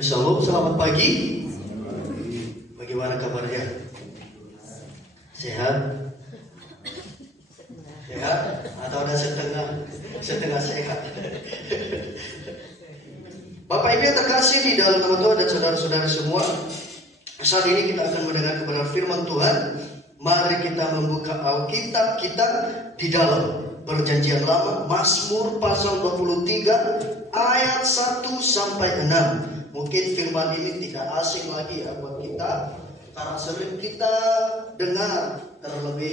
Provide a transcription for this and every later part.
Shalom, selamat pagi. Bagaimana kabarnya? Sehat? Sehat? Atau ada setengah sehat? Bapak Ibu yang terkasih di dalam nama Tuhan dan saudara-saudara semua, saat ini kita akan mendengar kebenaran firman Tuhan. Mari kita membuka Alkitab kita di dalam Perjanjian Lama, Mazmur pasal 23 ayat 1 sampai 6. Mungkin firman ini tidak asing lagi ya buat kita, karena sering kita dengar, terlebih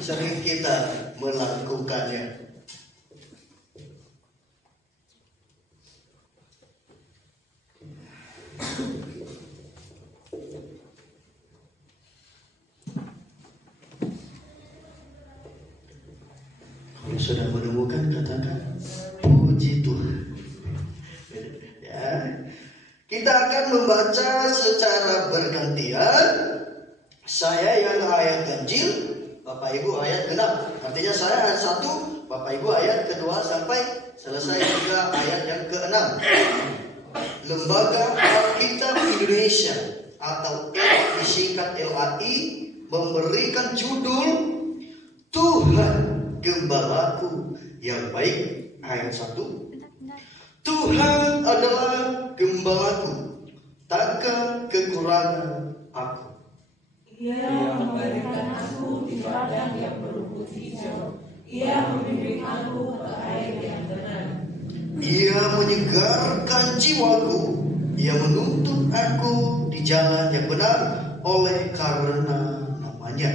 sering kita melakukannya. Kalau sudah menemukan, katakan puji Tuhan. Ya. Kita akan membaca secara bergantian. Saya yang ayat ganjil, Bapak Ibu ayat genap. Artinya saya ayat 1, Bapak Ibu ayat kedua sampai selesai juga ayat yang ke-6. Lembaga Alkitab Indonesia atau disingkat LAI memberikan judul Tuhan Gembalaku yang baik. Ayat 1, Tuhan adalah gembalaku, takkan kekurangan aku. Ia membaringkan aku di padang yang berumput hijau. Ia membimbing aku ke air yang tenang. Ia menyegarkan jiwaku. Ia menuntun aku di jalan yang benar oleh karena namanya.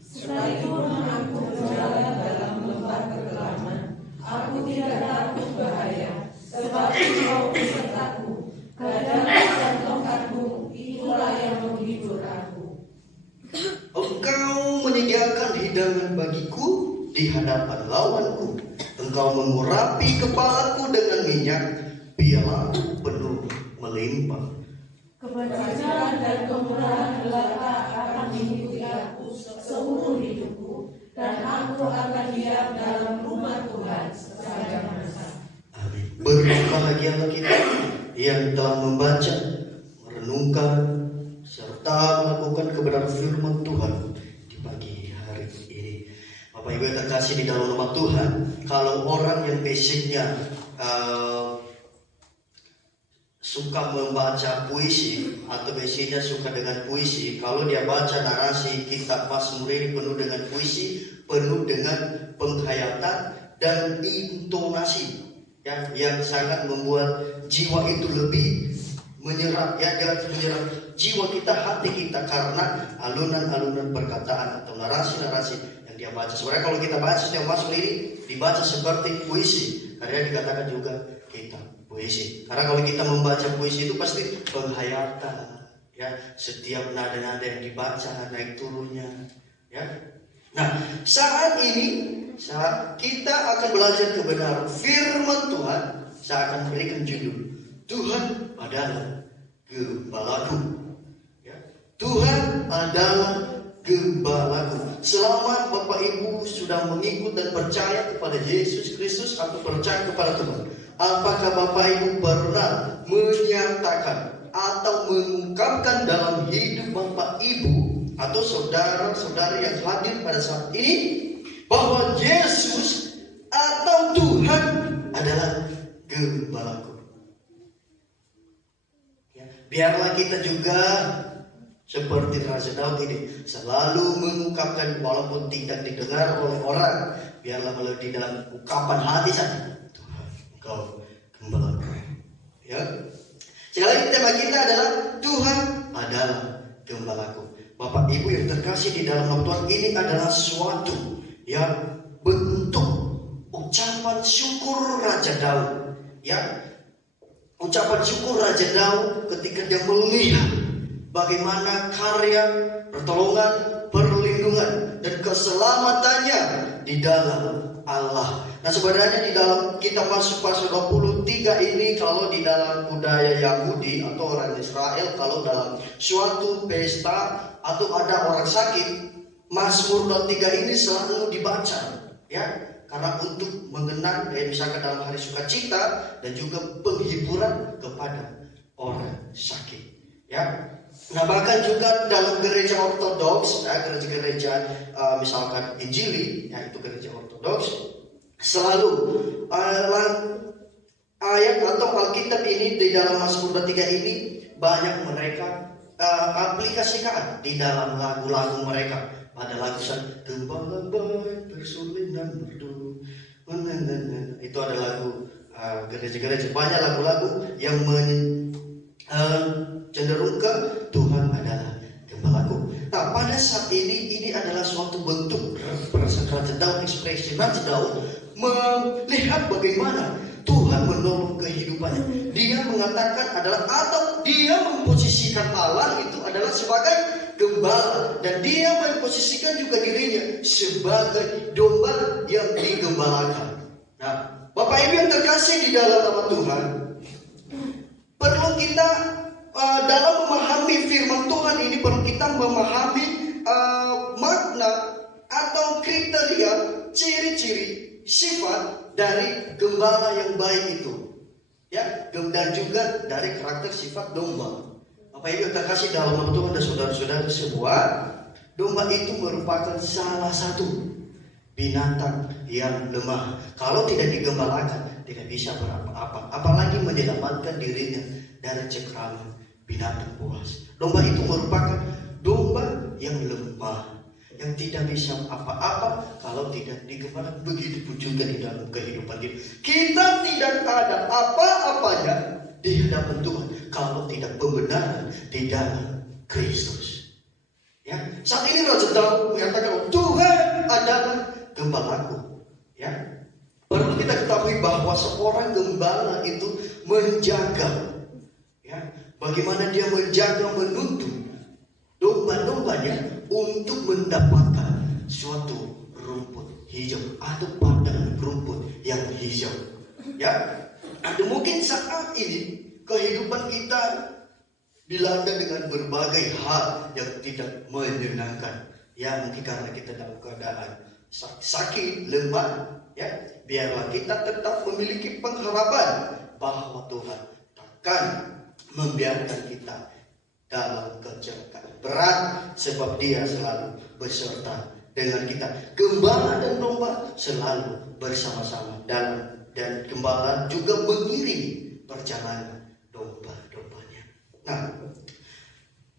Sekalipun aku berjalan dalam lembah kegelapan, aku tidak takut bahaya, sebab Engkau besertaku. Gadamu dan tongkatmu, itulah yang menghibur aku. Engkau menyediakan hidangan bagiku di hadapan lawanku. Engkau mengurapi kepalaku dengan minyak, pialaku penuh melimpah. Kebenaran dan kemurahan belaka akan mengikuti aku seumur hidupku, dan aku akan diam dalam rumah Tuhan sepanjang masa. Amin. Berbahagialah kita yang telah membaca, merenungkan, serta melakukan kebenaran firman Tuhan di pagi hari ini. Bapak Ibu yang terkasih di dalam nama Tuhan, kalau orang yang basicnya suka membaca puisi atau basicnya suka dengan puisi, kalau dia baca narasi kitab Mazmur ini penuh dengan puisi, penuh dengan penghayatan dan intonasi yang sangat membuat jiwa itu lebih menyerap, menyerap jiwa kita, hati kita, karena alunan-alunan perkataan atau narasi-narasi yang dia baca. Sebenarnya kalau kita baca setiap Mazmur ini dibaca seperti puisi, karena dikatakan juga kitab puisi. Karena kalau kita membaca puisi itu pasti penghayatan, ya, setiap nada-nada yang dibaca naik turunnya, ya. Nah, saat kita akan belajar kebenaran firman Tuhan. Saya akan berikan judul Tuhan adalah gembalaku. Ya. Tuhan adalah gembalaku. Selama Bapak Ibu sudah mengikut dan percaya kepada Yesus Kristus atau percaya kepada Tuhan, apakah Bapak Ibu pernah menyatakan atau mengungkapkan dalam hidup Bapak Ibu atau saudara-saudari yang hadir pada saat ini bahwa Yesus atau Tuhan adalah gembalaku? Ya, biarlah kita juga seperti Raja Daud ini selalu mengungkapkan walaupun tidak didengar oleh orang, biarlah melalui di dalam ungkapan hati saja, Tuhan, Engkau gembalaku. Ya. Sekali lagi tema kita adalah Tuhan adalah gembalaku. Bapak Ibu yang terkasih di dalam nama Tuhan, ini adalah suatu yang bentuk ucapan syukur Raja Daud. Ya, ucapan syukur Raja Daud ketika dia melihat bagaimana karya pertolongan, perlindungan dan keselamatannya di dalam Allah. Nah, sebenarnya di dalam kita masuk pasal 23 ini, kalau di dalam budaya Yahudi atau orang Israel, kalau dalam suatu pesta atau ada orang sakit, Mazmur 23 ini selalu dibaca, ya, karena untuk mengenang, misalkan dalam hari sukacita dan juga penghiburan kepada orang sakit. Ya. Nah, bahkan juga dalam gereja ortodoks, ya, gereja-gereja misalkan Injili, yaitu gereja ortodoks, selalu ayat atau Alkitab ini di dalam Mazmur 3 ini banyak mereka aplikasikan di dalam lagu-lagu mereka. Pada lagu Gembala baik bersulin dan merdu, itu ada lagu gereja-gereja, banyak lagu-lagu yang cenderung ke Tuhan adalah gembalaku. Nah, pada saat ini adalah suatu bentuk Raja Daud, ekspresi Raja Daud melihat bagaimana Tuhan menolong kehidupannya. Dia mengatakan adalah, atau dia memposisikan Allah itu adalah sebagai gembala, dan dia memposisikan juga dirinya sebagai domba yang digembalakan. Nah, Bapak Ibu yang terkasih di dalam nama Tuhan, perlu kita dalam memahami firman Tuhan ini, perlu kita memahami makna atau kriteria, ciri-ciri, sifat dari gembala yang baik itu, ya, dan juga dari karakter sifat domba. Bapak Ibu terkasih dalam nama Tuhan dan saudara-saudara sebuah, domba itu merupakan salah satu binatang yang lemah. Kalau tidak digembalakan, tidak bisa berapa-apa, apalagi menyelamatkan dirinya dari cengkraman binatang buas. Domba itu merupakan domba yang lemah, yang tidak bisa apa-apa kalau tidak digembalakan. Begitu juga di dalam kehidupan kita. Kita tidak ada apa-apanya di hadapan Tuhan kalau tidak pembenaran di dalam Kristus. Ya, saat ini Raja Daud mengatakan Tuhan adalah gembalaku. Ya, perlu kita ketahui bahwa seorang gembala itu menjaga, ya, bagaimana dia menjaga, menuntun domba-dombanya untuk mendapatkan suatu rumput hijau atau padang rumput yang hijau. Ya, ada mungkin saat ini kehidupan kita dilanda dengan berbagai hal yang tidak menyenangkan. Ya, mungkin karena kita dalam keadaan sakit, lemah, ya, biarlah kita tetap memiliki pengharapan bahwa Tuhan takkan membiarkan kita dalam kecelakaan berat, sebab Dia selalu beserta dengan kita. Gembala dan domba selalu bersama-sama dan gembala juga mengiringi perjalanan domba-dombanya. Nah,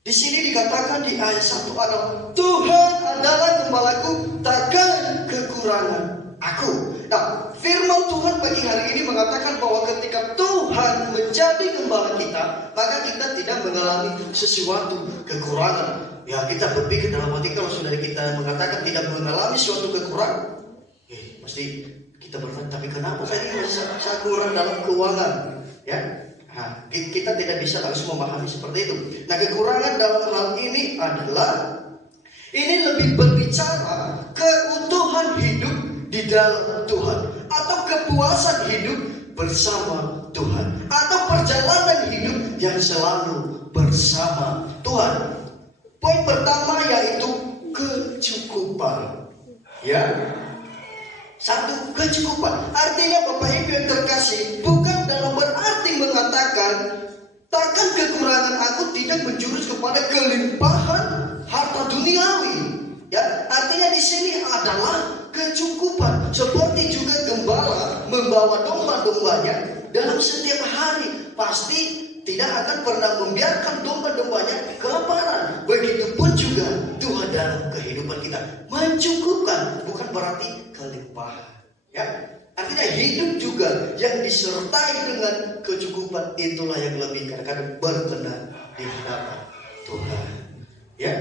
di sini dikatakan di ayat 1 adalah Tuhan adalah gembalaku, takkan kekurangan aku. Nah, firman Tuhan pagi hari ini mengatakan bahwa ketika Tuhan menjadi gembala kita, maka kita tidak mengalami sesuatu kekurangan. Ya, kita berpikir dalam hati, kalau saudara kita mengatakan tidak mengalami suatu kekurangan, pasti kita bertanya, tapi kenapa saya kurang dalam keuangan? Ya, nah, kita tidak bisa langsung memahami seperti itu. Nah, kekurangan dalam hal ini adalah, ini lebih berbicara keutuhan hidup di dalam Tuhan, atau kepuasan hidup bersama Tuhan, atau perjalanan hidup yang selalu bersama Tuhan. Poin pertama yaitu kecukupan. Ya, satu, kecukupan. Artinya Bapak Ibu yang terkasih, bukan dalam berarti mengatakan takkan kekurangan aku tidak menjurus kepada kelimpahan harta duniawi. Ya, artinya di sini adalah kecukupan. Seperti juga gembala membawa domba-dombanya dalam setiap hari, pasti tidak akan pernah membiarkan domba-dombanya kelaparan. Begitupun juga Tuhan dalam kehidupan kita mencukupkan, bukan berarti kelimpahan. Ya, artinya hidup juga yang disertai dengan kecukupan, itulah yang lebih kadang-kadang berkenan di hadapan Tuhan. Ya,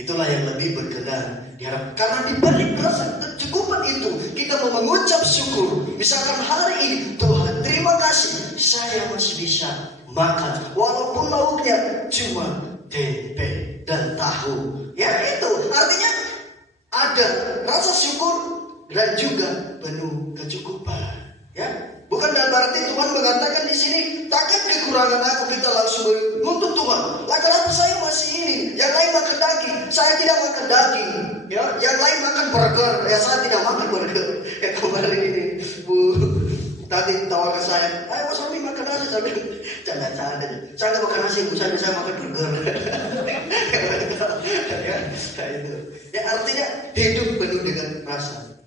itulah yang lebih berkenan di hadapan. Karena di balik rasa kecukupan itu kita mau mengucap syukur. Misalkan hari ini, Tuhan terima kasih, saya masih bisa makan, walaupun lauknya cuma tempe dan tahu. Ya, itu artinya ada rasa syukur dan juga penuh kecukupan. Ya, bukan dalam arti Tuhan mengatakan di sini takkan kekurangan aku, kita langsung menuntut Tuhan. Lah, kenapa saya masih ini? Yang lain makan daging, saya tidak makan daging. Ya, yang lain makan burger, ya saya tidak makan burger. Ya, kemarin ini Bu tadi tawarkan saya, ayo Mas Romi makan nasi, Saya bilang, canda-canda. Saya nggak makan nasi, saya makan burger. Ya, artinya hidup penuh dengan rasa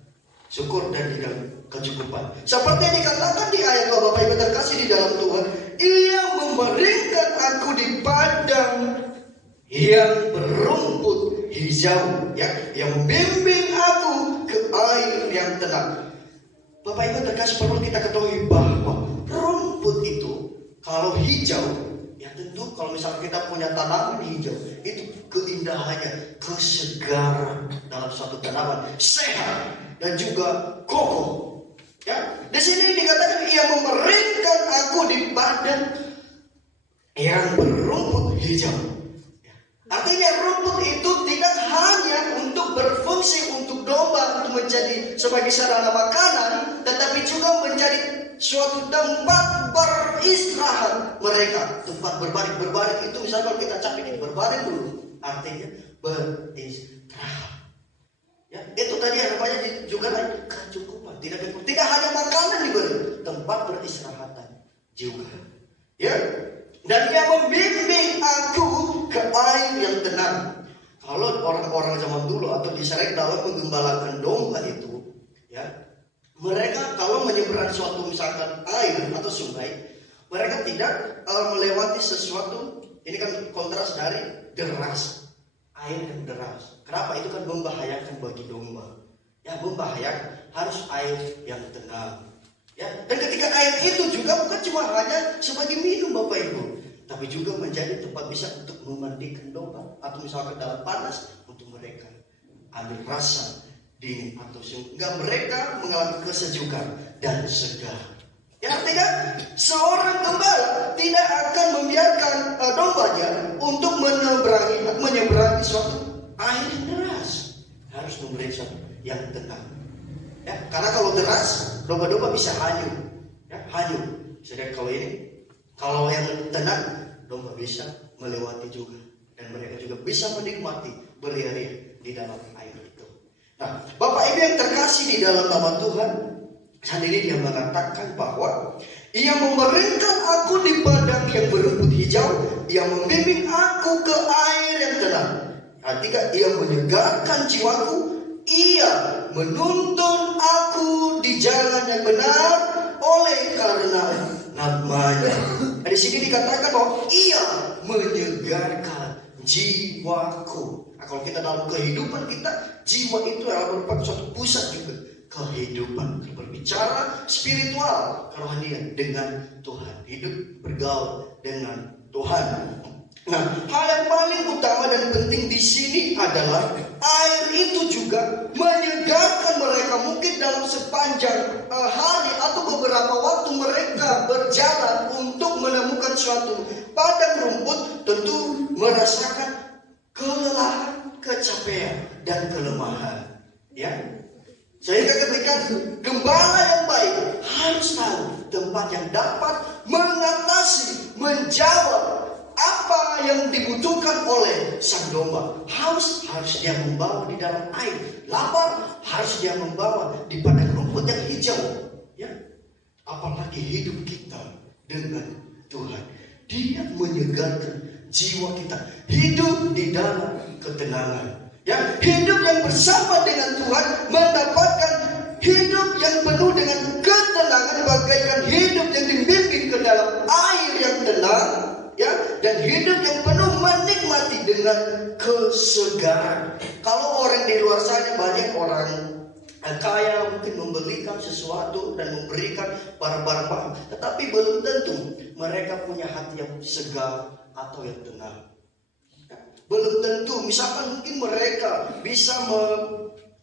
syukur dan dengan kecukupan. Seperti yang dikatakan di ayat 2, Bapak Ibu terkasih di dalam Tuhan, Ia memeringkan aku di padang yang berumput hijau, ya, yang membimbing aku ke air yang tenang. Bapak Ibu terkasih, perlu kita ketahui bahwa rumput itu kalau hijau, ya tentu kalau misalnya kita punya tanaman hijau, itu keindahannya, kesegaran dalam suatu tanaman, sehat dan juga kokoh. Ya, di sini dikatakan Ia memeringkan aku di padang yang berumput hijau. Ya. Artinya rumput itu tidak hanya untuk berfungsi untuk domba, untuk menjadi sebagai sarana makanan, tetapi juga menjadi suatu tempat beristirahat mereka, tempat berbaring itu misalnya kalau kita capek berbaring dulu, artinya beristirahat. Ya, itu tadi yang namanya juga kecukupan. Tidak hanya makanan diberi, tempat beristirahatan juga. Ya, dan Ia membimbing aku ke air yang tenang. Kalau orang-orang zaman dulu atau di Israel dalam menggembalakan domba itu, ya, mereka kalau menyeberang suatu misalkan air atau sungai, mereka tidak melewati sesuatu. Ini kan kontras dari deras, air yang deras. Kenapa? Itu kan membahayakan bagi domba. Ya, membahayakan, harus air yang tenang. Ya, dan ketika air itu juga bukan cuma hanya sebagai minum Bapak Ibu, tapi juga menjadi tempat bisa untuk memandikan domba atau misalkan dalam panas untuk mereka ambil rasa dingin atau sehingga mereka mengalami kesejukan dan segar. Ya, artinya seorang gembala tidak akan membiarkan dombanya untuk menyeberangi suatu air yang deras. Harus memberi suatu yang tenang. Ya, karena kalau deras, domba-domba bisa hanyut. Ya, hanyut. Sedangkan kalau yang tenang, domba bisa melewati juga. Dan mereka juga bisa menikmati berlari di dalam air itu. Nah, Bapak Ibu yang terkasih di dalam nama Tuhan, sendiri dia mengatakan bahwa Ia memeringkan aku di padang yang berumput hijau, Ia membimbing aku ke air yang tenang. Artinya Ia menyegarkan jiwaku, Ia menuntun aku di jalan yang benar oleh karena nama-Nya. Di sini dikatakan bahwa Ia menyegarkan jiwaku. Nah, kalau kita dalam kehidupan kita, jiwa itu adalah merupakan suatu pusat juga kehidupan. Berbicara spiritual, kerohanian dengan Tuhan, hidup bergaul dengan Tuhan. Nah, hal yang paling utama dan penting di sini adalah air itu juga menyegarkan mereka. Mungkin dalam sepanjang hari atau beberapa waktu mereka berjalan untuk menemukan suatu padang rumput, tentu merasakan kelelahan, kecapean dan kelemahan. Ya, sehingga ketika gembala yang baik harus tahu tempat yang dapat mengatasi, menjawab apa yang dibutuhkan oleh sang domba. Harus dia membawa di dalam air. Lapar harus dia membawa di padang rumput yang hijau. Ya, apalagi hidup kita dengan Tuhan. Dia menyegarkan jiwa kita. Hidup di dalam ketenangan. Ya, hidup yang bersama dengan Tuhan mendapatkan hidup yang penuh dengan ketenangan, bagaikan hidup yang dibimbing ke dalam air yang tenang, ya, dan hidup yang penuh menikmati dengan kesegaran. Kalau orang di luar sana, banyak orang kaya mungkin memberikan sesuatu dan memberikan barang-barang mahal, tetapi belum tentu mereka punya hati yang segar atau yang tenang. Belum tentu, misalkan mungkin mereka bisa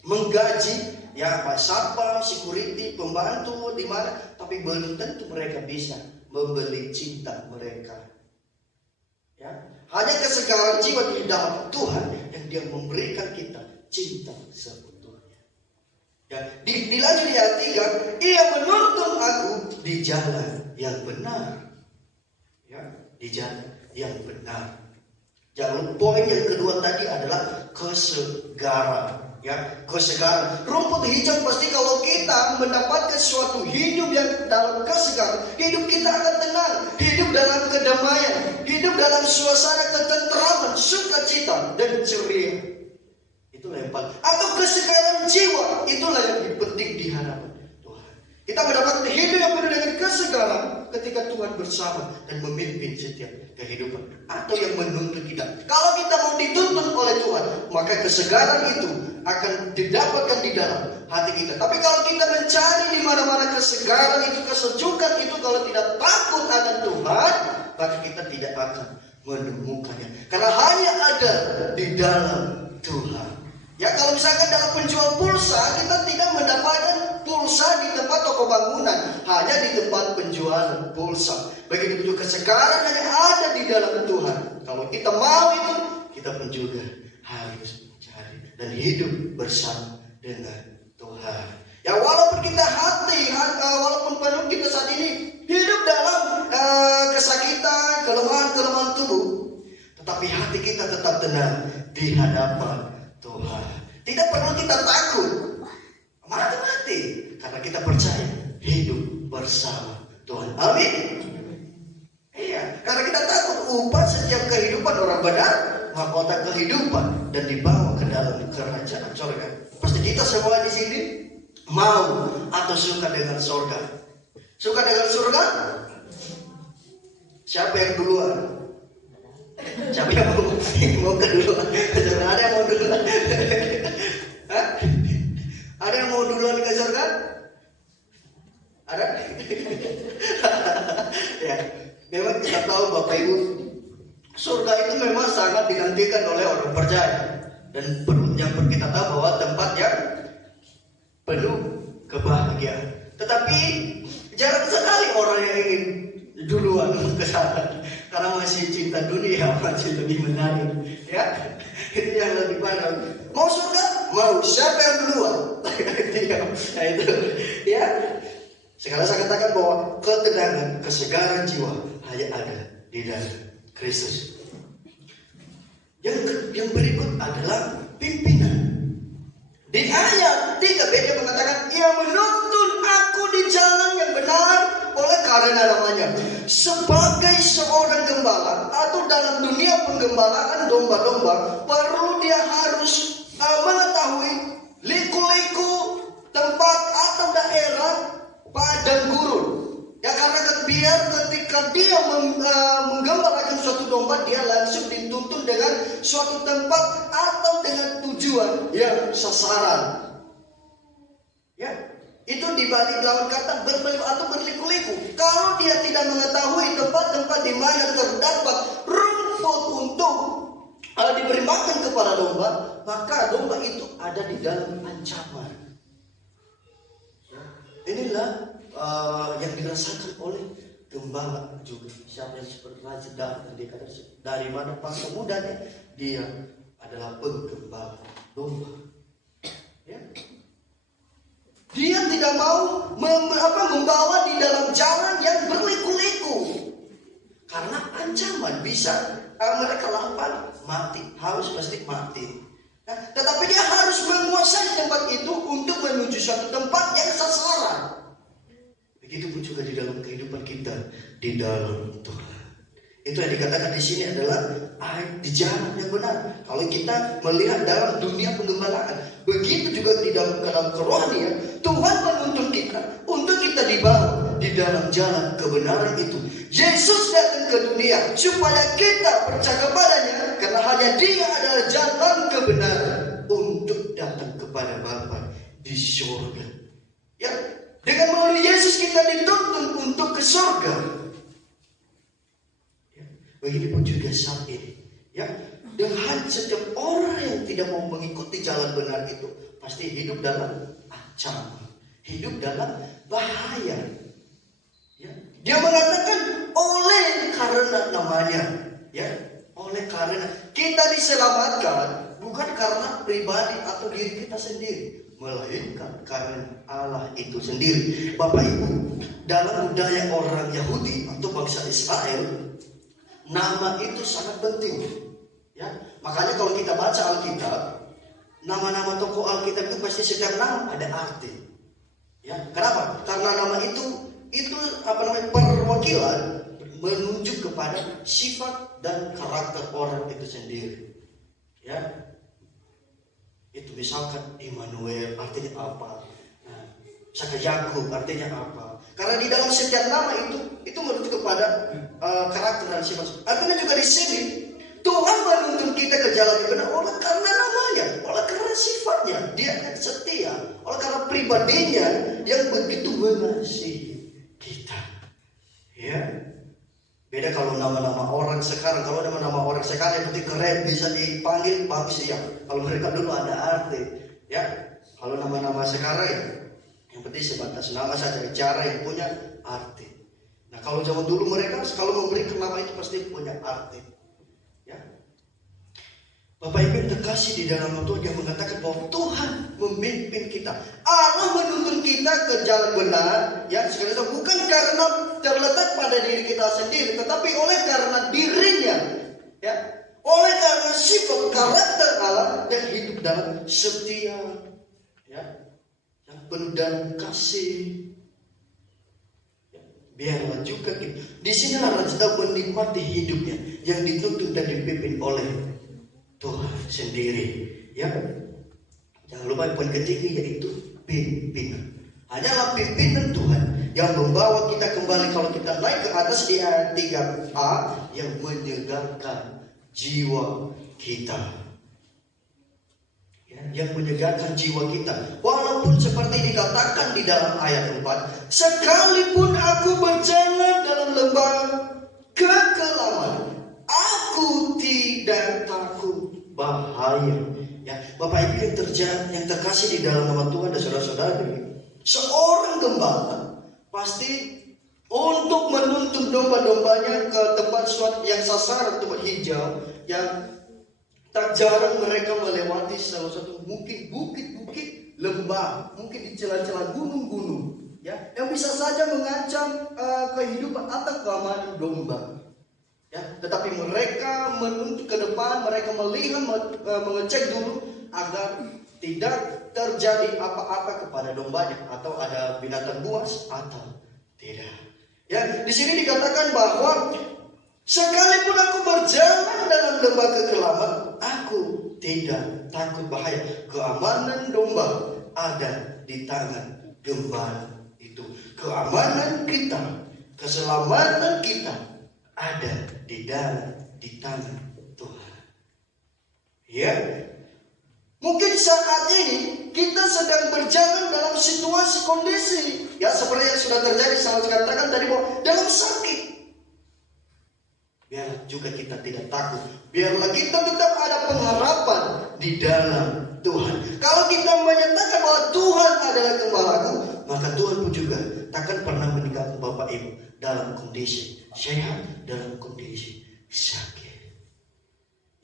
menggaji ya satpam, security, pembantu di mana, tapi belum tentu mereka bisa membeli cinta mereka. Ya, hanya kesegaran jiwa di dalam Tuhan yang Dia memberikan kita cinta seutuhnya. Ya, dilanjut di ayat 3, Ia menuntun aku di jalan yang benar. Ya, di jalan yang benar. Jangan lupa, poin yang kedua tadi adalah kesegaran. Ya, kesegaran. Rumput hijau pasti kalau kita mendapatkan suatu hidup yang dalam kesegaran, hidup kita akan tenang. hidup dalam kedamaian, hidup dalam suasana ketenteraman, sukacita dan ceria. Itulah yang paling. Atau kesegaran jiwa, itulah yang penting di hadapan Tuhan. Kita mendapatkan hidup yang penuh dengan kesegaran ketika Tuhan bersama dan memimpin setiap kehidupan. Atau yang menuntun kita. Kalau kita mau dituntun oleh Tuhan, maka kesegaran itu akan didapatkan di dalam hati kita. Tapi kalau kita mencari di mana-mana kesegaran itu, kesejukan itu, kalau tidak takut akan Tuhan, maka kita tidak akan menemukannya. Karena hanya ada di dalam Tuhan. Ya, kalau misalkan dalam penjual pulsa, kita tidak mendapatkan pulsa di tempat toko bangunan, hanya di tempat penjualan pulsa. Begitu juga kesegaran hanya ada di dalam Tuhan. Kalau kita mau itu, kita pun juga harus mencari dan hidup bersama dengan Tuhan. Ya, walaupun kita walaupun penuh kita saat ini hidup dalam kesakitan, kelemahan tubuh, tetapi hati kita tetap tenang di hadapan Tuhan. Tidak perlu kita takut mati, karena kita percaya hidup bersama Tuhan. Amin. Iya, karena kita takut upah setiap kehidupan orang benar mahkota kehidupan dan dibawa ke dalam kerajaan surga. Pasti kita semua di sini mau atau suka dengan surga. Suka dengan surga? Siapa yang duluan? Siapa yang mau keduluan? Ada yang mau duluan? Hah? Ada yang mau duluan ke surga? Ada? Ya, memang kita tahu Bapak Ibu, surga itu memang sangat dinantikan oleh orang percaya. Dan yang perlu kita tahu bahwa tempat yang penuh kebahagiaan. Tetapi jarang sekali orang yang ingin duluan ke sana, karena masih cinta dunia, masih lebih menarik. Ya, itu yang lebih banyak. Mau surga? Mau. Siapa yang duluan? Nah itu, ya. Sekarang saya katakan bahwa ketenangan, kesegaran jiwa hanya ada di dalam Kristus. Yang berikut adalah pimpinan. Di ayat 3b dia mengatakan, ia menuntun aku di jalan yang benar oleh karena namanya. Sebagai seorang gembala atau dalam dunia penggembalaan domba-domba, perlu dia harus mengetahui liku-liku tempat atau daerah padang gurun. Ya, karena biar ketika dia menggembalakan suatu domba, dia langsung dituntun dengan suatu tempat atau dengan tujuan yang sasaran. Ya, itu dibalik lawan kata berliku-liku. Kalau dia tidak mengetahui tempat-tempat di mana terdapat rumput untuk diberi makan kepada domba, maka domba itu ada di dalam ancaman. Ya, inilah yang dirasakan oleh gembala juga. Siapa yang seperti Raja Daud, dari mana pangkat mudanya, dia adalah penggembala domba. Ya. Dia tidak mau membawa di dalam jalan yang berliku-liku, karena ancaman bisa mereka lapar, mati, haus pasti mati. Nah, tetapi dia harus menguasai tempat itu untuk menuju suatu tempat yang sasaran. Begitupun juga di dalam kehidupan kita di dalam Tuhan. Itu yang dikatakan di sini adalah di jalan yang benar. Kalau kita melihat dalam dunia penggembalaan, begitu juga di dalam kerohanian, Tuhan menuntun kita untuk kita dibawa di dalam jalan kebenaran itu. Yesus datang ke dunia supaya kita percaya kepadanya, karena hanya Dia adalah jalan kebenaran untuk datang kepada Bapa di surga. Ya, dengan melalui Yesus kita dituntun untuk ke surga. Ya, begitupun juga saat ini. Ya, dengan setiap orang yang tidak mau mengikuti jalan benar itu, pasti hidup dalam ancaman, hidup dalam bahaya. Ya, dia mengatakan oleh karena namanya, ya, oleh karena kita diselamatkan bukan karena pribadi atau diri kita sendiri, melainkan karena Allah itu sendiri. Bapak Ibu, dalam budaya orang Yahudi atau bangsa Israel, nama itu sangat penting. Ya, makanya kalau kita baca Alkitab, nama-nama tokoh Alkitab itu pasti setiap nama ada arti. Ya, kenapa? Karena nama itu perwakilan kepada sifat dan karakter orang itu sendiri. Ya, itu misalkan Immanuel artinya apa? Nah, misalkan Yakub artinya apa? Karena di dalam setiap nama itu merujuk kepada karakter dan sifat. Artinya juga di sini Tuhan menuntun kita ke jalan yang benar oleh karena namanya, oleh karena sifatnya, dia akan setia, oleh karena pribadinya yang begitu mengasihi kita. Ya, beda kalau nama-nama orang sekarang. Kalau nama-nama orang sekarang yang penting keren, bisa dipanggil, bagus ya. Kalau mereka dulu ada arti, ya. Kalau nama-nama sekarang ya, yang penting sebatas nama saja, cara yang punya arti. Nah, kalau zaman dulu mereka kalau memberikan nama itu pasti punya arti. Ya. Bapak Ibu yang terkasih di dalam Tuhan, yang mengatakan bahwa Tuhan memimpin kita, Allah menuntun kita ke jalan benar. Ya, sekali lagi bukan karena terletak pada diri kita sendiri, tetapi oleh karena dirinya, ya, oleh karena sifat karakter Allah dan hidup dalam setia, ya, yang penuh dan kasih. Ya, biarlah juga kita, di sinilah Raja Daud menikmati hidupnya yang dituntun dan dipimpin oleh Tuhan sendiri. Ya, jangan lupa poin ketiga yaitu pimpinan. Hanyalah pimpinan Tuhan yang membawa kita kembali, kalau kita naik ke atas di ayat 3a, yang menyegarkan jiwa kita. Ya, yang menyegarkan jiwa kita. Walaupun seperti dikatakan di dalam ayat 4, sekalipun aku berjalan dalam lembah kekelaman, aku tidak takut bahaya. Ya, Bapak Ibu yang terkasih di dalam nama Tuhan dan saudara-saudari, seorang gembala pasti untuk menuntun domba-dombanya ke tempat suatu yang sasaran, tempat hijau, yang tak jarang mereka melewati salah satu mungkin bukit-bukit, lembah, mungkin di celah-celah gunung-gunung, ya, yang bisa saja mengancam kehidupan atau keamanan domba. Ya, tetapi mereka menuntut ke depan, mereka melihat, mengecek dulu agar tidak terjadi apa-apa kepada dombanya, atau ada binatang buas atau tidak. Ya, di sini dikatakan bahwa sekalipun aku berjalan dalam lembah kekelaman, aku tidak takut bahaya. Keamanan domba ada di tangan gembala itu. Keamanan kita, keselamatan kita ada di tangan Tuhan. Ya, mungkin saat ini kita sedang berjalan dalam situasi kondisi, ya, seperti yang sudah terjadi, saya katakan tadi bahwa dalam sakit. Biarlah juga kita tidak takut. Biarlah kita tetap ada pengharapan di dalam Tuhan. Kalau kita menyatakan bahwa Tuhan adalah gembalaku, maka Tuhan pun juga takkan pernah meninggalkan Bapak Ibu dalam kondisi sehat, dalam kondisi sakit.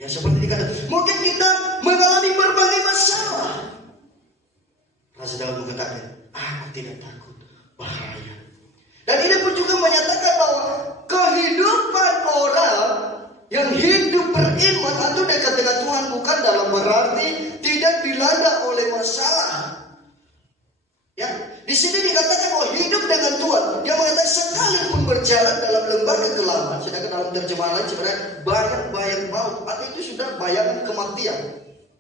Ya, seperti dikatakan, mungkin kita mengalami berbagai masalah. Raja Daud mengatakan, aku tidak takut bahaya. Dan ini pun juga menyatakan bahwa kehidupan orang yang hidup beriman atau dekat dengan Tuhan bukan dalam berarti tidak dilanda oleh masalah. Ya, di sini dikatakan bahwa hidup dengan Tuhan, dia mengatakan sekalipun berjalan dalam lembah kegelapan, sedangkan dalam terjemahan lain sebenarnya bayang-bayang maut, atau itu sudah bayangan kematian.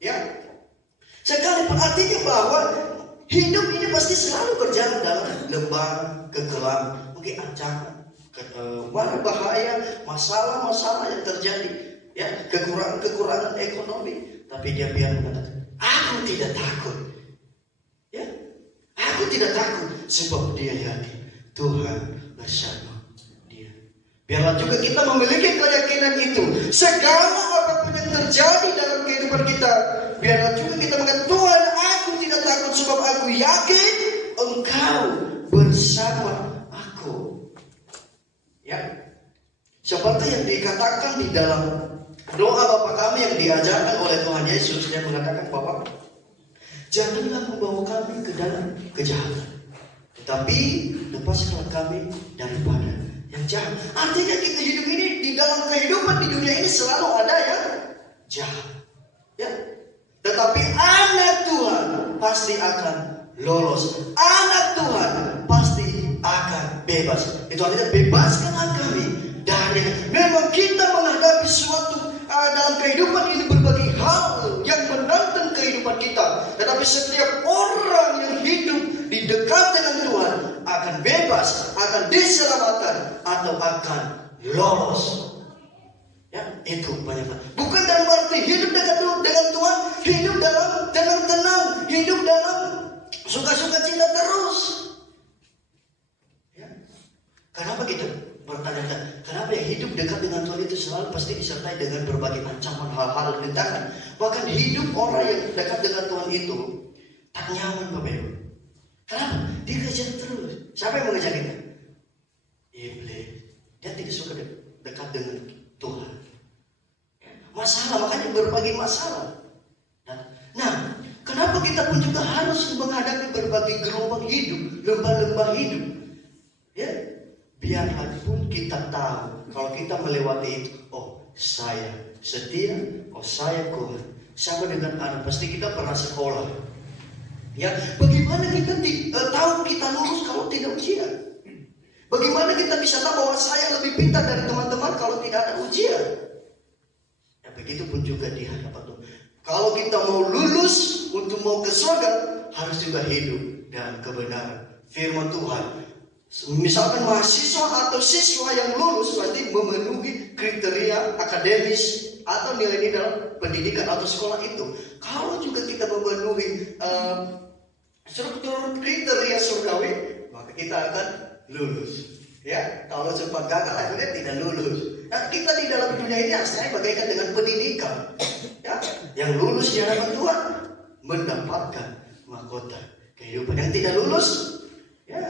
Ya, sekalipun artinya bahwa hidup ini pasti selalu berjalan dalam lembah kegelapan, mungkin ancaman, bahaya, masalah-masalah yang terjadi, ya, kekurangan ekonomi, tapi dia biar mengatakan, aku tidak takut. Ya, aku tidak takut sebab dia yakin Tuhan bersama dia. Biarlah juga kita memiliki keyakinan itu. Segala apapun yang terjadi dalam kehidupan kita, biarlah juga kita mengatakan, Tuhan, aku tidak takut sebab aku yakin Engkau bersama aku. Ya, seperti yang dikatakan di dalam doa Bapa kami yang diajarkan oleh Tuhan Yesus, yang mengatakan bahwa janganlah membawa kami ke dalam kejahatan, tetapi lepaskanlah kami daripada yang jahat. Artinya kita hidup ini, di dalam kehidupan di dunia ini selalu ada yang jahat, ya. Tetapi anak Tuhan pasti akan lolos. Anak Tuhan pasti akan bebas. Itu artinya bebaskanlah kami dari kehidupan ini berbagai hal yang menantang kehidupan kita. Tetapi setiap orang yang hidup di dekat dengan Tuhan akan bebas, akan diselamatkan, atau akan lolos. Ya, itu banyak. Bukan dalam arti hidup dekat dengan Tuhan, hidup dalam tenang-tenang, hidup dalam suka-suka cita terus. Ya. Kenapa kita bertanya, kenapa yang hidup dekat dengan Tuhan itu selalu pasti disertai dengan berbagai ancaman, hal-hal rintangan. Bahkan hidup orang yang dekat dengan Tuhan itu tak nyaman, Bapak Ibu. Kenapa? Dia kejar terus. Siapa yang mengejar kita? Iblis. Dia tidak suka dekat dengan Tuhan. Masalah, makanya berbagai masalah. Nah, kenapa kita pun juga harus menghadapi berbagai gelombang hidup, lembah-lembah hidup? Ya, biarlah pun kita tahu kalau kita melewati itu, oh saya setia, oh saya kuat. Sama dengan anak, pasti kita pernah sekolah. Ya, bagaimana kita tahu kita lulus kalau tidak ujian? Bagaimana kita bisa tahu bahwa saya lebih pintar dari teman-teman kalau tidak ada ujian? Ya, begitupun juga di hadapan Tuhan. Kalau kita mau lulus untuk mau ke surga, harus juga hidup dalam kebenaran firman Tuhan. Misalkan mahasiswa atau siswa yang lulus berarti memenuhi kriteria akademis atau nilai dalam pendidikan atau sekolah itu. Kalau juga kita memenuhi struktur kriteria surgawi, maka kita akan lulus. Ya, kalau sempat gagal akhirnya tidak lulus. Nah, kita di dalam dunia ini aslinya bagaikan dengan pendidikan. Ya, yang lulus di hadapan Tuhan mendapatkan mahkota kehidupan. Yang tidak lulus, ya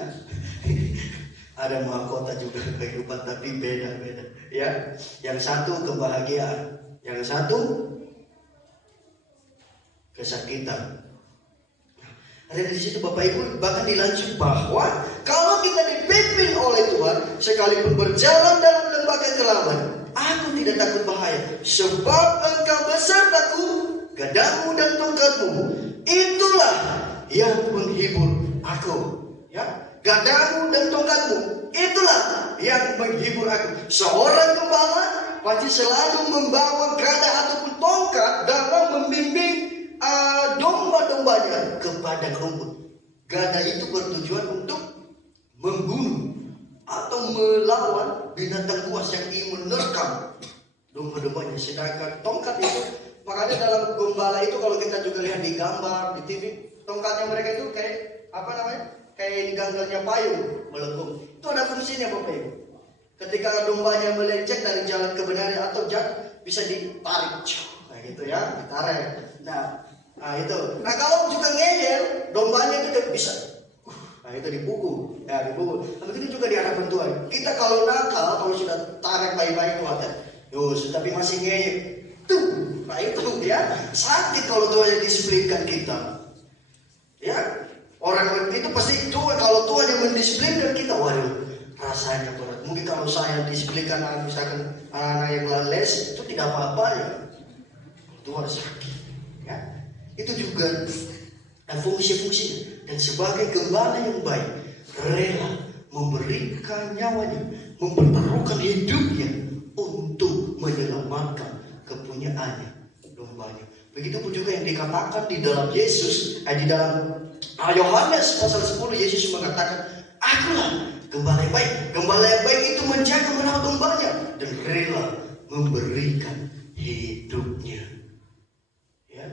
ada mahkota juga kehidupan tapi beda-beda. Ya, yang satu kebahagiaan, yang satu kesakitan. Ada di situ Bapak Ibu bahkan dilanjut bahwa kalau kita dipimpin oleh Tuhan, sekalipun berjalan dalam lembah kegelapan, aku tidak takut bahaya, sebab Engkau besertaku, gadamu dan tongkatmu, itulah yang menghibur aku. Ya, gadamu dan tongkatmu, itulah yang menghibur aku. Seorang gembala pasti selalu membawa gada ataupun tongkat dalam membimbing domba-dombanya kepada rumput. Gada itu bertujuan untuk membunuh atau melawan binatang buas yang ingin menerkam domba-dombanya. Sedangkan tongkat itu, makanya dalam gembala itu kalau kita juga lihat di gambar, di TV, tongkatnya mereka itu kayak apa namanya? Kayak ganggalnya payung melengkung. Itu ada fungsinya Bapak Ibu. Ketika dombanya melenceng dari jalan kebenaran atau jalan, bisa ditarik, nah gitu ya, ditarik. Nah itu. Nah kalau juga ngeyel, dombanya itu bisa. Nah itu dipukul, ya dipukul. Tapi itu juga di hadapan Tuhan. Kita kalau nakal, kalau sudah tarik baik-baik kuatnya, tapi masih ngeyel, tuh, nah itu ya sakit kalau Tuhan yang disiplinkan kita. Ya, orang itu pasti Tuhan. Kalau Tuhan yang mendisiplinkan kita, waduh, rasanya berat. Mungkin kalau saya disiplinkan, misalkan anak-anak yang les, itu tidak apa-apa ya. Tuhan sakit. Ya, itu juga fungsi-fungsinya. Dan sebagai gembala yang baik, rela memberikan nyawanya, mempertaruhkan hidupnya untuk menyelamatkan kepunyaannya, dombanya. Begitupun juga yang dikatakan di dalam Yesus, di dalam Yohanes pasal 10, Yesus mengatakan, akulah gembala yang baik. Gembala yang baik itu menjaga merawat dombanya dan rela memberikan hidupnya. Ya,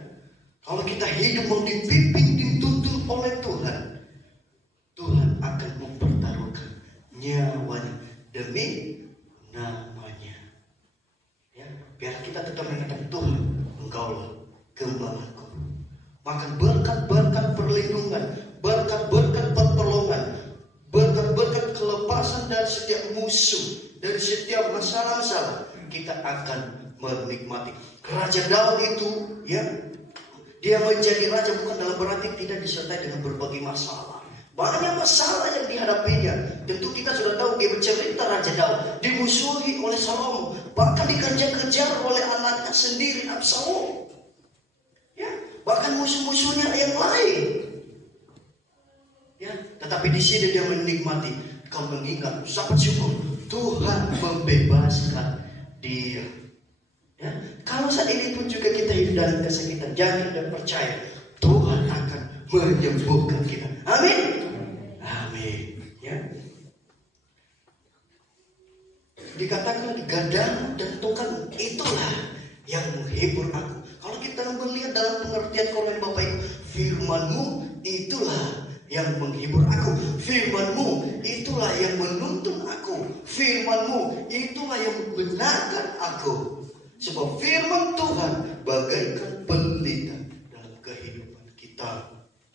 kalau kita hidup mau dipimpin, dituntun oleh Tuhan, Tuhan akan mempertaruhkan nyawanya demi namanya. Ya, biar kita tetap mengatakan, Tuhan, Engkaulah gembalaku. Maka berkat-berkat perlindungan, berkat-berkat pertolongan, berkat-berkat kelepasan dari setiap musuh, dari setiap masalah-masalah, kita akan menikmati. Raja Daud itu, ya, dia menjadi raja bukan dalam berarti tidak disertai dengan berbagai masalah. Banyak masalah yang dihadapinya. Tentu kita sudah tahu dia bercerita Raja Daud dimusuhi oleh Salomo, bahkan dikejar-kejar oleh anaknya sendiri Absalom. Ya, bahkan musuh-musuhnya yang lain. Ya, tetapi di sini dia menikmati. Kau mengingat, ucapan syukur, Tuhan membebaskan dia. Ya, Kalau saat ini pun juga kita hidup dalam kesakitan, yakin dan percaya Tuhan akan menyembuhkan kita. Amin. Amin. Ya. Dikatakan gadamu dan tongkatmu itulah yang menghibur aku. Kalau kita melihat dalam pengertian Quran Bapak Ibu, firman-Mu itulah yang menghibur aku. Firman-Mu itulah yang menuntun aku. Firman-Mu itulah yang membenarkan aku. Sebab firman Tuhan bagaikan pelita dalam kehidupan kita.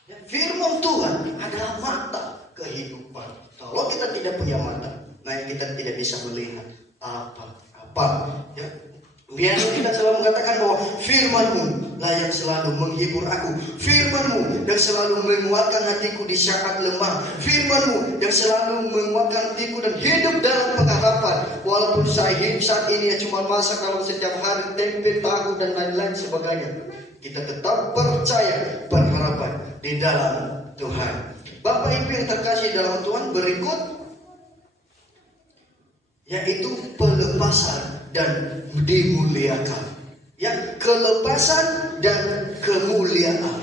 Ya, firman Tuhan adalah mata kehidupan. Kalau kita tidak punya mata, nah kita tidak bisa melihat apa-apa. Ya. Biar kita selalu mengatakan bahwa firman-Mu lah yang selalu menghibur aku. Firman-Mu yang selalu menguatkan hatiku di saat lemah. Firman-Mu yang selalu menguatkan hatiku dan hidup dalam pengharapan. Walaupun saya hidup saat ini ya cuma masa kalau setiap hari tempe, tahu dan lain-lain sebagainya. Kita tetap percaya berharapan di dalam Tuhan. Bapak Ibu yang terkasih dalam Tuhan, berikut yaitu pelepasan dan dimuliakan. Ya, kelepasan dan kemuliaan.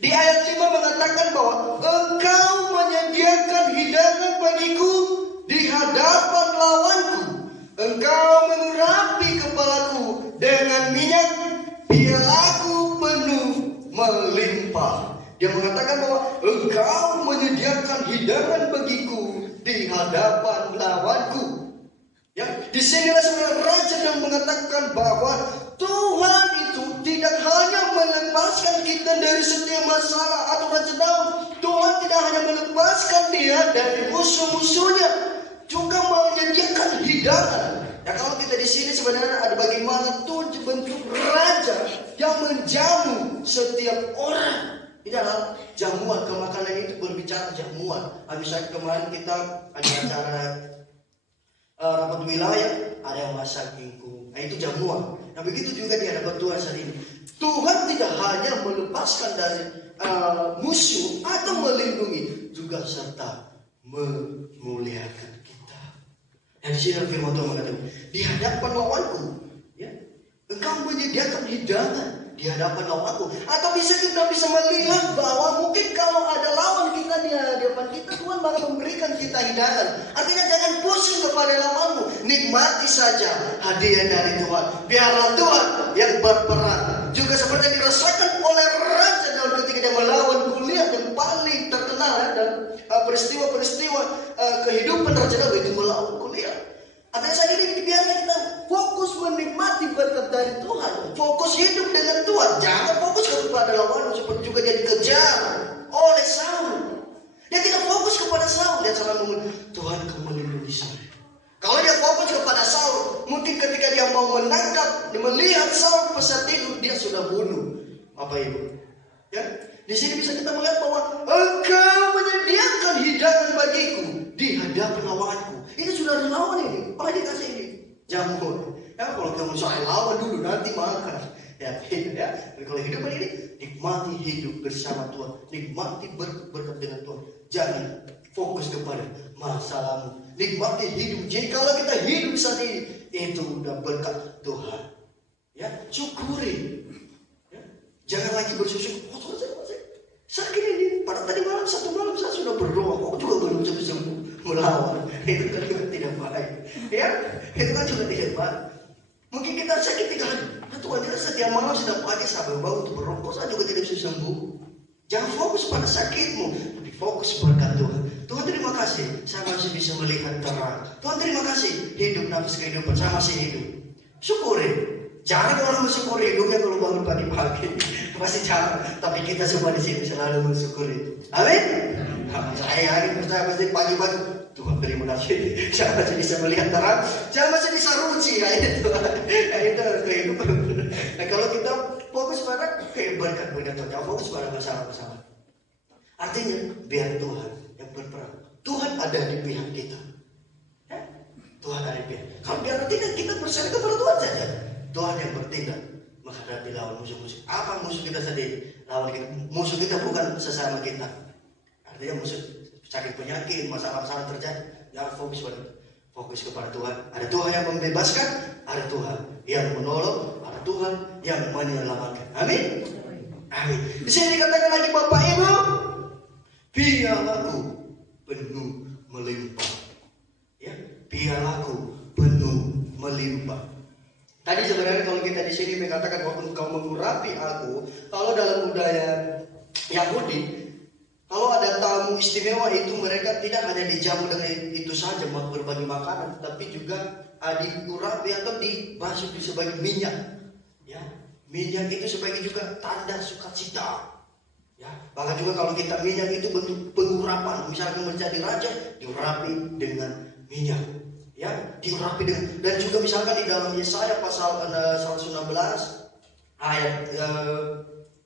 Di ayat 5 mengatakan bahwa Engkau menyediakan hidangan bagiku di hadapan lawanku. Engkau mengurapi kepalaku dengan minyak, pialaku penuh melimpah. Dia mengatakan bahwa Engkau menyediakan hidangan bagiku di hadapan lawanku. Ya, di sinilah sebenarnya Raja yang mengatakan bahwa Tuhan itu tidak hanya melepaskan kita dari setiap masalah atau Raja Daud. Tuhan tidak hanya melepaskan dia dari musuh-musuhnya, juga menyediakan hidangan. Ya, kalau kita di sini sebenarnya ada bagaimana tujuh bentuk Raja yang menjamu setiap orang. Di dalam jamuan, ke makanan itu berbicara jamuan. Misalnya kemarin kita ada acara rapat wilayah, ada yang masak kingkung. Nah itu jamuan. Nah begitu juga di hadapan Tuhan saat ini. Tuhan tidak hanya melepaskan dari musuh atau melindungi, juga serta memuliakan kita. Nah di sini firman Tuhan mengatakan, di hadapan lawanku, ya, Engkau menyediakan hidangan di hadapan lawanku. Atau kita bisa melihat bahwa mungkin kalau ada lawan kita di hadapan kita, Tuhan bakal memberikan kita hidangan. Artinya jangan pusing kepada lawanmu, nikmati saja hadiah dari Tuhan. Biarlah Tuhan yang berperang. Juga seperti yang dirasakan oleh Raja Daud ketika dia melawan Goliat yang paling terkenal dan peristiwa-peristiwa kehidupan Raja Daud itu melawan Goliat. Artinya saat ini biarlah kita fokus menikmati berkat dari Tuhan, fokus hidup dengan Tuhan, jangan fokus kepada lawan seperti juga dia dikejar oleh Saul. Dia tidak fokus kepada Saul, dia selalu mengatakan Tuhan Kau melindungi saya. Kalau dia fokus kepada Saul, mungkin ketika dia mau menangkap, melihat Saul pesat tidur, dia sudah bunuh. Apa Ibu? Ya, di sini bisa kita melihat bahwa Engkau menyediakan hidangan bagiku di hadapan lawanku. Ini sudah ada lawan ini, apa dikasih ini? Jamuan. Ya, kalau kamu soal lawan dulu nanti makan. Ya, ya. Kalau hidup ini nikmati hidup bersama Tuhan, nikmati berkat dengan Tuhan. Jangan fokus kepada masalahmu. Nikmati hidup. Jadi kalau kita hidup saat ini, itu udah berkat Tuhan. Ya, syukuri. Ya. Jangan lagi bersyukur. Oh, saya sakit ini. Pada tadi malam, satu malam saya sudah berdoa. Kok juga belum sembuh. Melawan, itu kan juga tidak baik. Ya, itu kan juga tidak baik. Mungkin kita sakit 3 hari. Nah, Tuhan kita setiap malam setiap pagi sampai bau untuk berrokok, saya juga tidak bisa sembuh. Jangan fokus pada sakitmu, tapi fokus berkat Tuhan. Tuhan terima kasih, saya masih bisa melihat terang. Tuhan terima kasih, hidup nafas kehidupan, saya masih hidup. Syukuri. Jarang orang mensyukuri hidupnya kalau bangun pagi-pagi. Pasti jarang. Tapi kita semua di sini selalu mensyukuri. Amin. Saya hari percaya pasti pagi-pagi Tuhan terima kasih. Saya masih bisa melihat terang. Saya masih bisa ruci. Ya itu kehidupan. Nah kalau kita fokus pada berkat Tuhan, fokus pada masalah-masalah. Artinya biar Tuhan yang berperang. Tuhan ada di pihak kita. Ya? Tuhan ada di pihak. Kalau biar tidak kita berserah kepada Tuhan saja. Tuhan yang bertindak menghadapi lawan musuh-musuh. Apa musuh kita sendiri? Lawan kita. Musuh kita bukan sesama kita. Artinya musuh sakit penyakit, masalah-masalah terjadi. Jangan fokus kepada Tuhan. Ada Tuhan yang membebaskan, ada Tuhan yang menolong, ada Tuhan yang menyelamatkan. Amin. Amin. Di sini dikatakan lagi Bapak Ibu, pialaku penuh melimpah. Ya, pialaku penuh melimpah. Tadi sebenarnya kalau kita di sini mengatakan bahwa engkau mengurapi aku, kalau dalam budaya Yahudi, kalau ada tamu istimewa itu mereka tidak hanya dijamu dengan itu saja berbagi makanan, tetapi juga diurapi atau dibasuh sebagai minyak. Ya, minyak itu sebagai juga tanda sukacita. Ya, bahkan juga kalau kita minyak itu bentuk pengurapan, misalkan menjadi raja diurapi dengan minyak. Ya, diurapi dengan, dan juga misalkan di dalam Yesaya pasal 116 ayat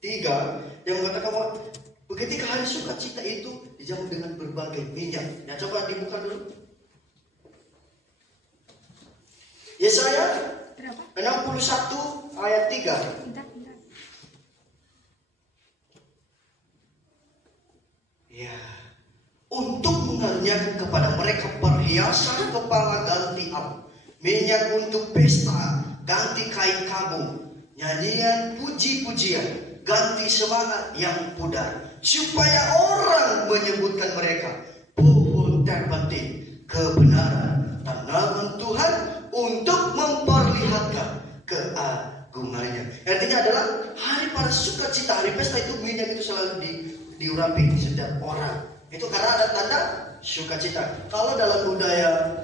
3 yang mengatakan bahwa ketika hari sukacita itu dijamu dengan berbagai minyak. Ya, coba dibuka dulu. Yesaya 61 ayat 3. Ya, untuk mengaruniakan kepada mereka perhiasan kepala ganti abu, minyak untuk pesta, ganti kain kabung, nyanyian puji-pujian, ganti semangat yang pudar, supaya orang menyebutkan mereka pohon terpenting kebenaran tanaman Tuhan untuk memperlihatkan keagungannya. Artinya adalah hari para sukacita, hari pesta itu minyak itu selalu diurapi setiap orang. Itu karena ada tanda sukacita. Kalau dalam budaya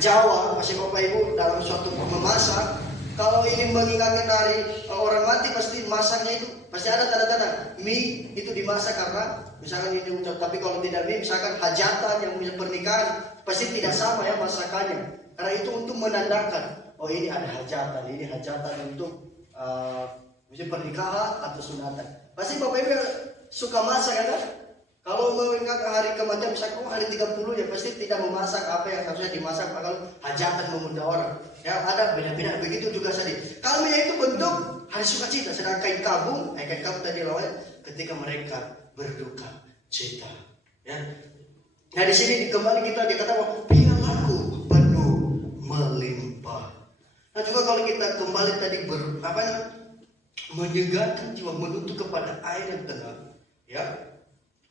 Jawa, masih Bapak Ibu dalam suatu memasak, kalau ini mengingatkan hari orang mati, pasti masaknya itu pasti ada tanda-tanda. Mie itu dimasak karena misalkan ini ucap, tapi kalau tidak mie, misalkan hajatan yang punya pernikahan, pasti tidak sama ya masakannya. Karena itu untuk menandakan, oh ini ada hajatan, ini hajatan untuk misalnya pernikahan atau sunatan. Pasti Bapak Ibu suka masak kan? Kalau mengingat hari kematian, misalkan hari 30 ya pasti tidak memasak apa yang harusnya dimasak kalau hajatan mengundang orang. Ya ada beda-beda, begitu juga tadi. Kalau itu bentuk hari sukacita, sedangkan kain kabung tadi lawan ketika mereka berduka cita. Ya. Nah di sini kembali kita dikatakan pialaku penuh melimpah. Nah juga kalau kita kembali tadi menyegarkan jiwa, menuntut kepada air yang tenang. Ya.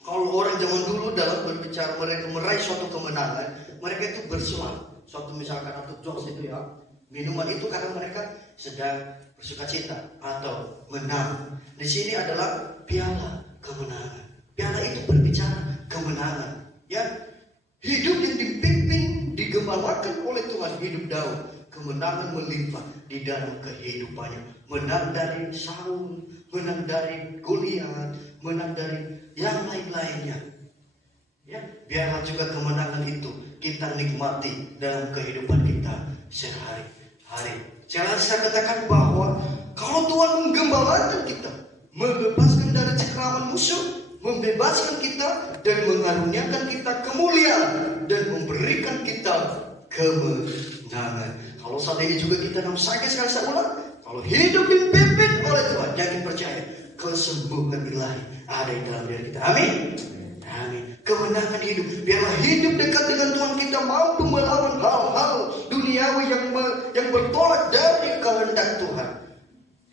Kalau orang zaman dulu dalam berbicara mereka meraih suatu kemenangan, mereka itu bersuara. Suatu misalkan atau jokes itu ya, minuman itu karena mereka sedang bersukacita atau menang. Di sini adalah piala kemenangan. Piala itu berbicara kemenangan. Ya, hidup yang dipimpin, digembalakan oleh Tuhan, hidup Daud, kemenangan melimpah di dalam kehidupannya. Menang dari Saul, menang dari Goliat, menang dari yang lain-lainnya. Ya, biarlah juga kemenangan itu kita nikmati dalam kehidupan kita sehari-hari. Jangan saya katakan bahwa kalau Tuhan menggembalakan kita, membebaskan dari cengkraman musuh, membebaskan kita dan mengaruniakan kita kemuliaan dan memberikan kita kemenangan. Kalau saat ini juga kita sakit, sekali saya ulang, kalau hidup dipimpin oleh Tuhan, jangan percaya kesembuhan ilahi ada di dalam diri kita. Amin. Amin. Kemenangan hidup. Biarlah hidup dekat dengan Tuhan kita mampu melawan hal-hal duniawi yang bertolak dari kehendak Tuhan.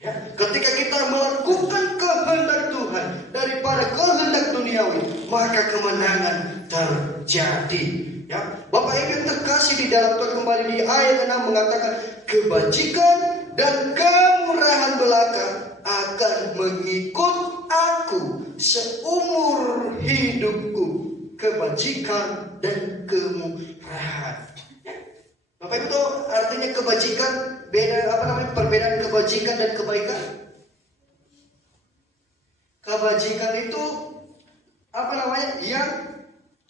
Ya, ketika kita melakukan kehendak Tuhan daripada kehendak duniawi, maka kemenangan terjadi. Ya, Bapak Ibu yang terkasih di dalam Tuhan, kembali di ayat 6 mengatakan kebajikan dan kemurahan belaka akan mengikut aku seumur hidupku. Kebajikan dan kemurahan. Ya. Bapak Ibu tahu artinya kebajikan, perbedaan kebajikan dan kebaikan? Kebajikan itu yang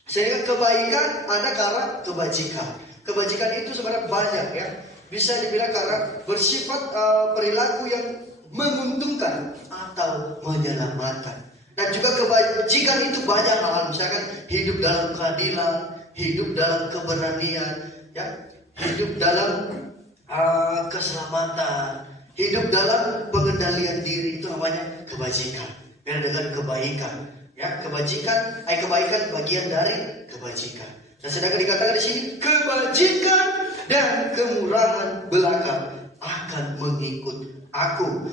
sehingga kebaikan ada karena kebajikan. Kebajikan itu sebenarnya banyak ya. Bisa dibilang karena bersifat perilaku yang menguntungkan atau menyelamatkan. Dan juga kebajikan itu banyak hal, misalkan hidup dalam keadilan, hidup dalam keberanian, ya, hidup dalam keselamatan, hidup dalam pengendalian diri, itu namanya kebajikan. Beda dengan kebaikan. Ya, kebaikan bagian dari kebajikan. Dan sedangkan dikatakan di sini kebajikan dan kemurahan belaka akan mengikut aku.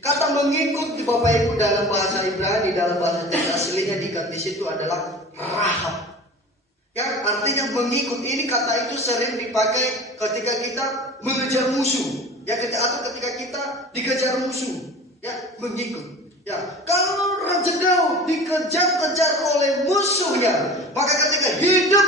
Kata mengikut di Bapak Ibu dalam bahasa Ibrani, dalam bahasa aslinya di situ adalah rahab. Ya, artinya mengikut. Ini kata itu sering dipakai ketika kita mengejar musuh. Ya, atau ketika kita dikejar musuh. Ya, mengikut. Ya, kalau Raja Daud dikejar-kejar oleh musuhnya, maka ketika hidup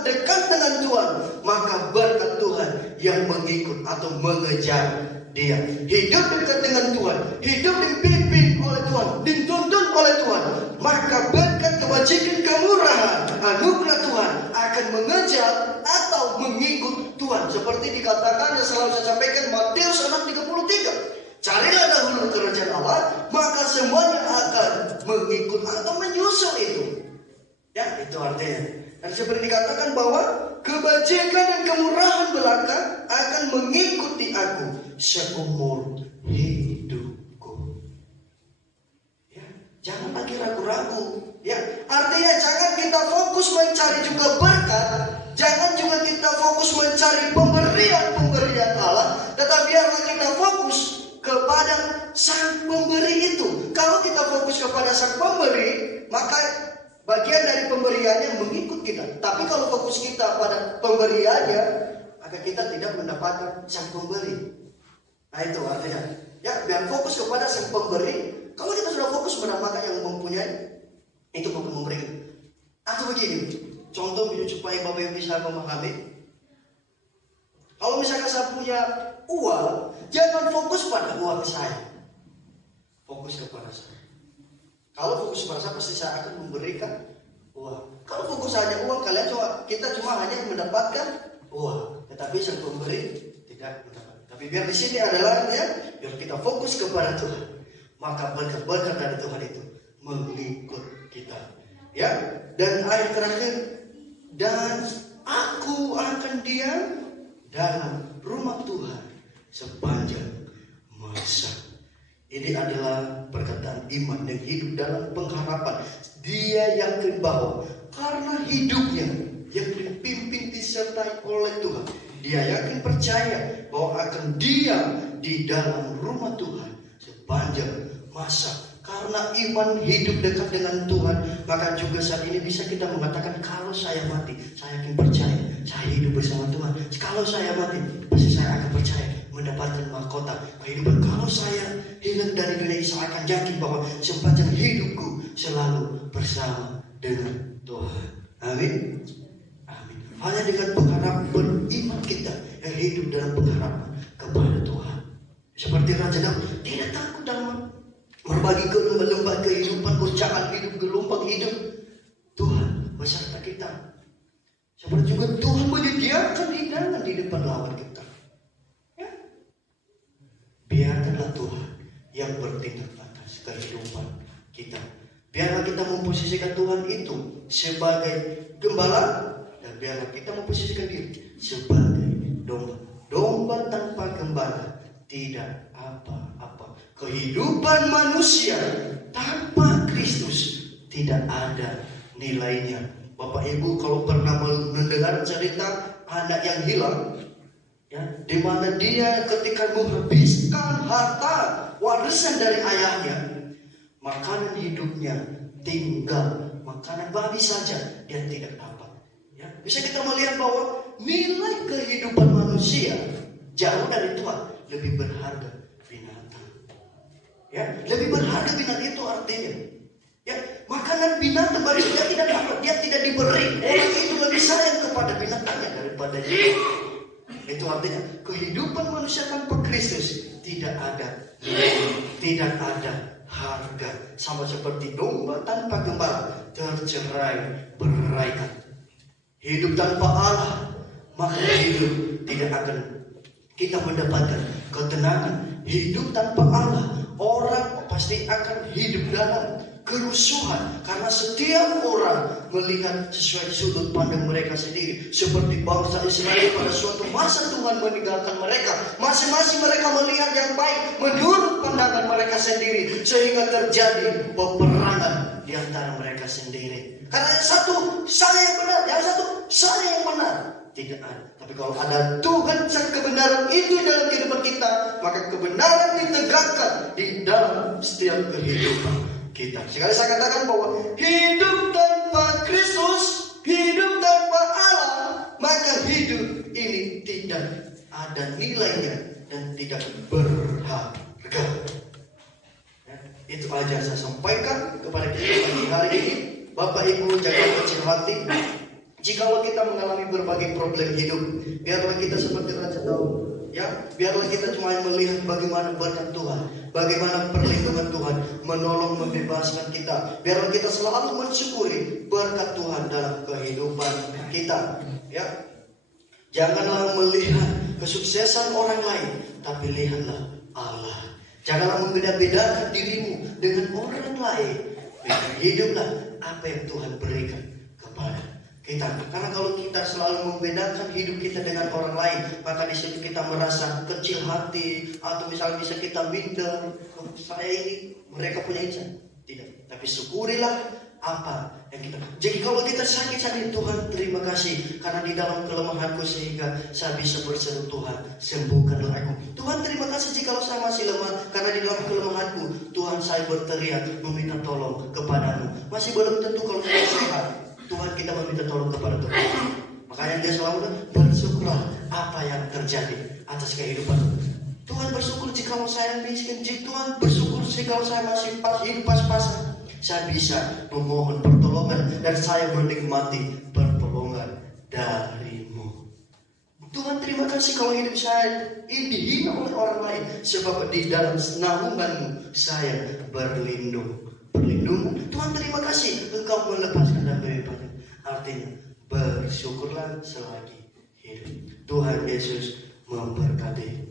dekat dengan Tuhan, maka berkat Tuhan yang mengikut atau mengejar dia. Hidup dekat dengan Tuhan, hidup dipimpin oleh Tuhan, dituntun oleh Tuhan, maka berkat kebajikan, kemurahan, anugerah Tuhan akan mengejar atau mengikut Tuhan. Seperti dikatakan yang selalu saya sampaikan Matius 6:33. Carilah dahulu kerajaan Allah, maka semuanya akan mengikut atau menyusul itu. Ya, itu artinya. Dan seperti dikatakan bahwa kebajikan dan kemurahan belaka akan mengikuti aku seumur hidupku. Ya, jangan lagi ragu-ragu. Ya, artinya jangan kita fokus mencari juga berkat, jangan juga kita fokus mencari pemberian Allah, tetapi biarlah kita fokus kepada sang pemberi itu. Kalau kita fokus kepada sang pemberi, maka bagian dari pemberiannya mengikut kita. Tapi kalau fokus kita pada pemberiannya, maka kita tidak mendapatkan sang pemberi. Nah, itu artinya. Ya, biar fokus kepada sang pemberi. Kalau kita sudah fokus mendapatkan yang mempunyai, itu bukan memberikan. Atau begini, contoh supaya Bapak Ibu bisa memahami. Kalau misalkan saya punya uang, jangan fokus pada uang saya. Fokus kepada saya. Kalau fokus pada saya, pasti saya akan memberikan uang. Kalau fokus hanya uang, kita cuma hanya mendapatkan uang. Tetapi sang pemberi tidak mendapatkan. Tapi biar di sini adalah ya, biar kita fokus kepada Tuhan. Maka berkat-berkat dari Tuhan itu mengikut kita. Ya, dan ayat terakhir, dan aku akan diam dalam rumah Tuhan sepanjang masa. Ini adalah perkataan iman yang hidup dalam pengharapan. Dia yakin bahwa karena hidupnya yang dipimpin disertai oleh Tuhan, dia yakin percaya bahwa akan diam di dalam rumah Tuhan sepanjang masa. Karena iman hidup dekat dengan Tuhan, maka juga saat ini bisa kita mengatakan, kalau saya mati, saya yakin percaya saya hidup bersama Tuhan. Kalau saya mati, pasti saya akan percaya mendapatkan mahkota kehidupan. Kalau saya hilang dari dunia ini, saya akan yakin bahwa sepanjang hidupku selalu bersama dengan Tuhan. Amin. Amin. Hanya dengan pengharapan beriman kita yang hidup dalam pengharapan kepada Tuhan. Seperti Raja Daud, tidak takut dalam berbagi lembah kehidupan, goncangan hidup, gelombang hidup. Tuhan beserta kita. Seperti juga Tuhan menyediakan hidangan di depan lawan kita. Ya. Biarkanlah Tuhan yang bertindak atas kehidupan kita. Biarlah kita memposisikan Tuhan itu sebagai gembala, dan biarlah kita memposisikan diri sebagai domba. Domba tanpa gembala tidak apa-apa. Kehidupan manusia tanpa Kristus tidak ada nilainya. Bapak Ibu kalau pernah mendengar cerita anak yang hilang, ya, di mana dia ketika menghabiskan harta warisan dari ayahnya, makanan hidupnya tinggal makanan babi saja, dia tidak dapat. Ya, bisa kita melihat bahwa nilai kehidupan manusia jauh dari Tuhan lebih berharga. Ya, lebih berharga binatang itu artinya. Ya, makanan binatang bagi dia tidak dapat, dia tidak diberi. Orang itu lebih sayang kepada binatangnya daripada dia. Itu artinya kehidupan manusia tanpa Kristus tidak ada, tidak ada harga. Sama seperti domba tanpa gembala, tercerai beraikan. Hidup tanpa Allah, maka hidup tidak akan kita mendapatkan ketenangan. Hidup tanpa Allah, orang pasti akan hidup dalam kerusuhan. Karena setiap orang melihat sesuai sudut pandang mereka sendiri. Seperti bangsa Israel pada suatu masa Tuhan meninggalkan mereka. Masing-masing mereka melihat yang baik menurut pandangan mereka sendiri. Sehingga terjadi peperangan di antara mereka sendiri. Karena yang satu saya yang benar, yang satu saya yang benar. Tidak ada. Tapi kalau ada Tuhan dan kebenaran itu dalam kehidupan kita, maka kebenaran ditegakkan di dalam setiap kehidupan kita. Sekali saya katakan bahwa hidup tanpa Kristus, hidup tanpa Allah, maka hidup ini tidak ada nilainya dan tidak berharga. Ya, itu aja saya sampaikan kepada kita pagi hari ini. Bapak Ibu jangan kecil hati. Jikalau kita mengalami berbagai problem hidup, biarlah kita seperti Raja Daud, ya, biarlah kita cuma melihat bagaimana berkat Tuhan, bagaimana perlindungan Tuhan menolong, membebaskan kita. Biarlah kita selalu mensyukuri berkat Tuhan dalam kehidupan kita, ya. Janganlah melihat kesuksesan orang lain, tapi lihatlah Allah. Janganlah membeda-bedakan dirimu dengan orang lain. Hiduplah apa yang Tuhan berikan kepada kita. Karena kalau kita selalu membedakan hidup kita dengan orang lain, maka di situ kita merasa kecil hati, atau misalnya bisa kita minder, saya ini, mereka punya insan. Tidak. Tapi syukurilah apa yang kita. Jadi kalau kita sakit-sakit, Tuhan terima kasih karena di dalam kelemahanku sehingga saya bisa berseru, Tuhan sembuhkanlah aku. Tuhan terima kasih jika saya masih lemah karena di dalam kelemahanku Tuhan saya berteriak meminta tolong kepadamu. Masih belum tentu kalau saya sehat, Tuhan kita meminta tolong kepada Tuhan. Makanya dia selalu bersyukurlah apa yang terjadi atas kehidupan. Tuhan bersyukur jika saya miskin. Tuhan bersyukur jika saya masih hidup pas-pasan. Saya bisa memohon pertolongan dan saya menikmati pertolongan darimu. Tuhan terima kasih kalau hidup saya ini dihina oleh orang lain, sebab di dalam naunganmu saya berlindung. Perlindungan. Tuhan terima kasih engkau melepaskan dan membebaskan. Artinya bersyukurlah selagi hidup. Tuhan Yesus memberkati.